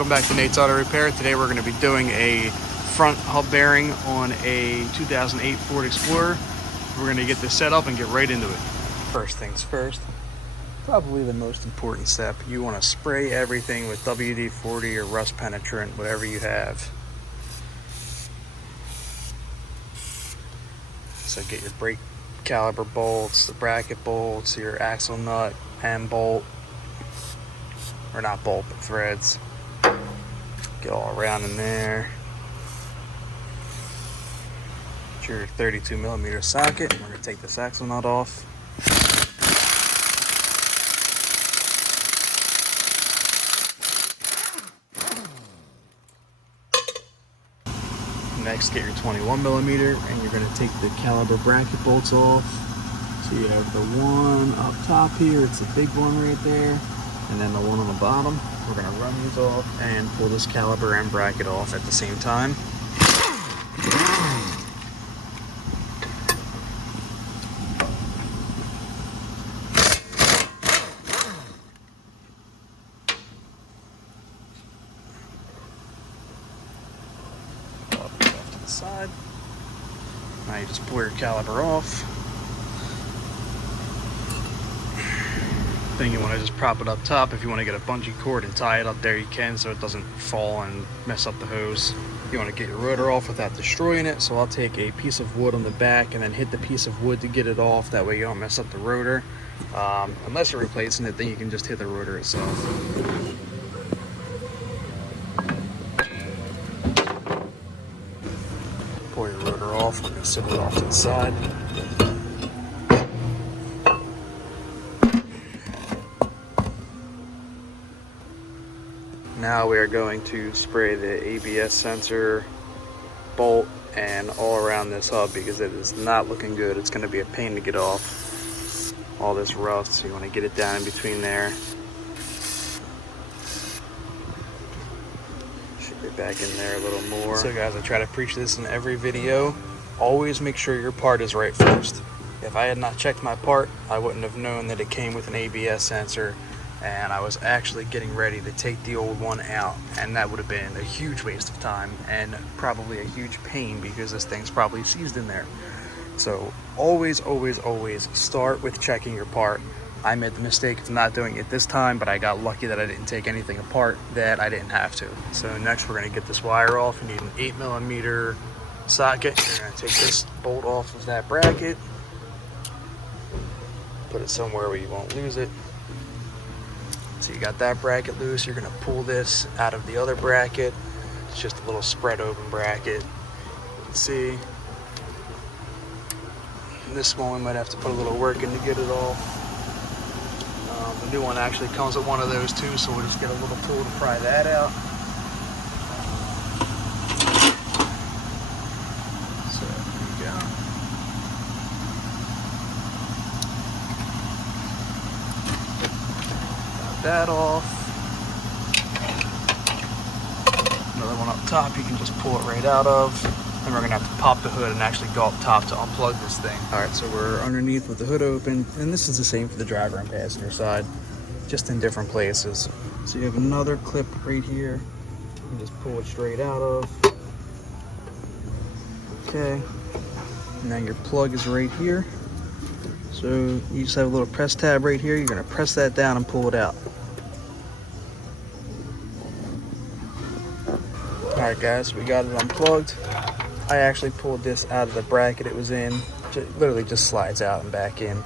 Welcome back to Nate's Auto Repair. Today we're going to be doing a front hub bearing on a 2008 Ford Explorer. We're going to get this set up and get right into it. First things first, probably the most important step, you want to spray everything with WD-40 or rust penetrant, whatever you have. So get your brake caliper bolts, the bracket bolts, your axle nut and bolt, or not bolt, but threads. Get all around in there. Get your 32mm socket. We're going to take this axle nut off. Next, get your 21mm, and you're going to take the caliper bracket bolts off. So you have the one up top here, it's a big one right there, and then the one on the bottom. We're going to run these off and pull this caliper and bracket off at the same time. Off to the side. Now you just pull your caliper off. Then you want to just prop it up top. If you want to get a bungee cord and tie it up there, you can, so it doesn't fall and mess up the hose. You want to get your rotor off without destroying it, so I'll take a piece of wood on the back and then hit the piece of wood to get it off. That way you don't mess up the rotor. Unless you're replacing it, then you can just hit the rotor itself. Pull your rotor off. We're going to sit it off to the side. Now we are going to spray the ABS sensor, bolt, and all around this hub because it is not looking good. It's going to be a pain to get off all this rust, so you want to get it down in between there. Should be back in there a little more. So guys, I try to preach this in every video. Always make sure your part is right first. If I had not checked my part, I wouldn't have known that it came with an ABS sensor, and I was actually getting ready to take the old one out, and that would have been a huge waste of time and probably a huge pain because this thing's probably seized in there. So always start with checking your part. I made the mistake of not doing it this time, but I got lucky that I didn't take anything apart that I didn't have to. So next we're going to get this wire off. You need an 8mm socket. You're going to take this bolt off of that bracket, put it somewhere where you won't lose it. So you got that bracket loose. You're going to pull this out of the other bracket. It's just a little spread open bracket. You can see this one we might have to put a little work in to get it off. The new one actually comes with one of those too, so we'll just get a little tool to pry that out. So there you go. That off. Another one up top you can just pull it right out of. And we're gonna have to pop the hood and actually go up top to unplug this thing. All right, so we're underneath with the hood open, and this is the same for the driver and passenger side, just in different places. So you have another clip right here. You just pull it straight out of. Okay. Now your plug is right here. So you just have a little press tab right here. You're gonna press that down and pull it out. All right guys, we got it unplugged. I actually pulled this out of the bracket it was in. It literally just slides out and back in.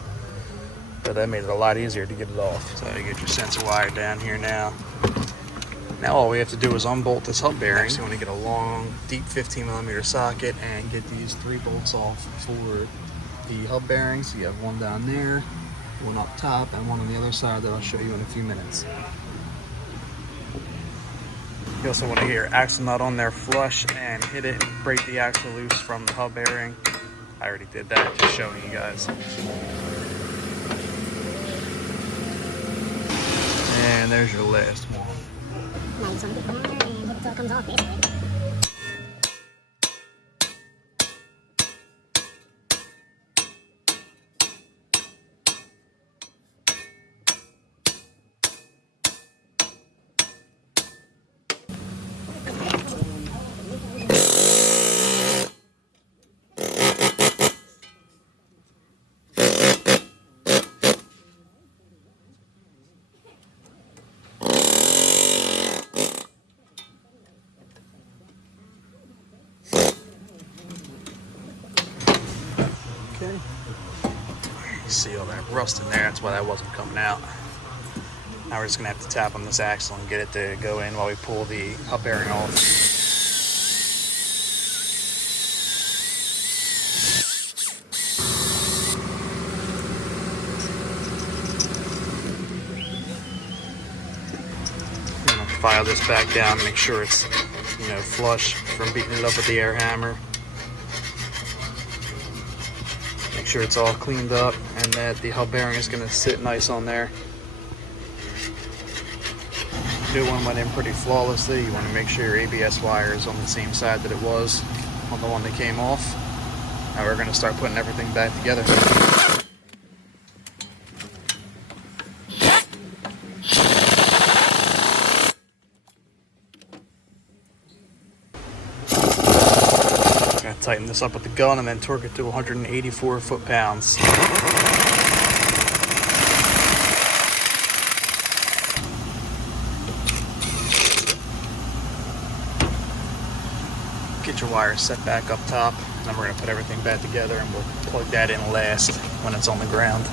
But that made it a lot easier to get it off. So you get your sensor wire down here now. Now all we have to do is unbolt this hub bearing. So you want to get a long, deep 15mm socket and get these 3 bolts off for the hub bearings. So you have one down there, one up top, and one on the other side that I'll show you in a few minutes. You also want to get your axle nut on there flush and hit it and break the axle loose from the hub bearing. I already did that, just showing you guys. And there's your last one. Now you just want to get it there and hit it till it comes off, basically. see all that rust in there. That's why that wasn't coming out. Now we're just gonna have to tap on this axle and get it to go in while we pull the hub bearing off. File this back down, make sure it's, you know, flush from beating it up with the air hammer. Make sure it's all cleaned up and that the hub bearing is going to sit nice on there. New one went in pretty flawlessly. You want to make sure your ABS wire is on the same side that it was on the one that came off. Now we're going to start putting everything back together. Tighten this up with the gun and then torque it to 184 foot-pounds. Get your wires set back up top, and then we're going to put everything back together and we'll plug that in last when it's on the ground.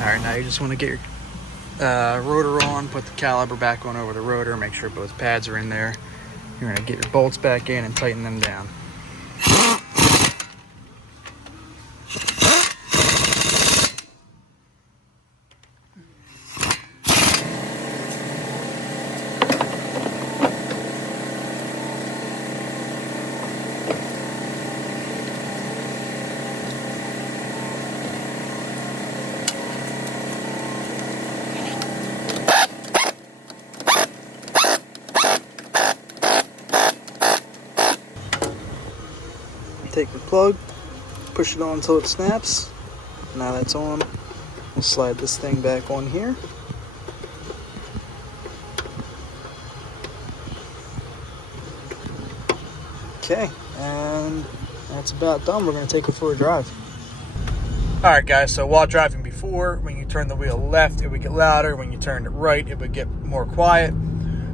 Alright, now you just want to get your rotor on, put the caliper back on over the rotor, make sure both pads are in there. You're going to get your bolts back in and tighten them down. Take the plug, push it on until it snaps. Now that's on. We'll slide this thing back on here. Okay, and that's about done. We're going to take it for a drive. Alright guys, so while driving before, when you turn the wheel left, it would get louder. When you turn it right, it would get more quiet.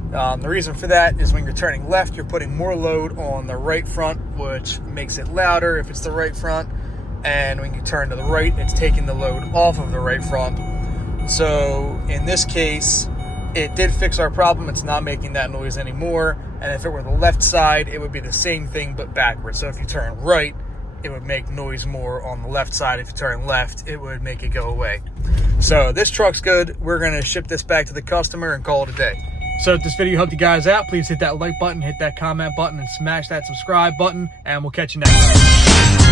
The reason for that is when you're turning left, you're putting more load on the right front, which makes it louder if it's the right front. And when you turn to the right, it's taking the load off of the right front. So in this case, it did fix our problem. It's not making that noise anymore. And if it were the left side, it would be the same thing but backwards. So if you turn right, it would make noise more on the left side. If you turn left, it would make it go away. So this truck's good. We're going to ship this back to the customer and call it a day. So if this video helped you guys out, please hit that like button, hit that comment button, and smash that subscribe button, and we'll catch you next time.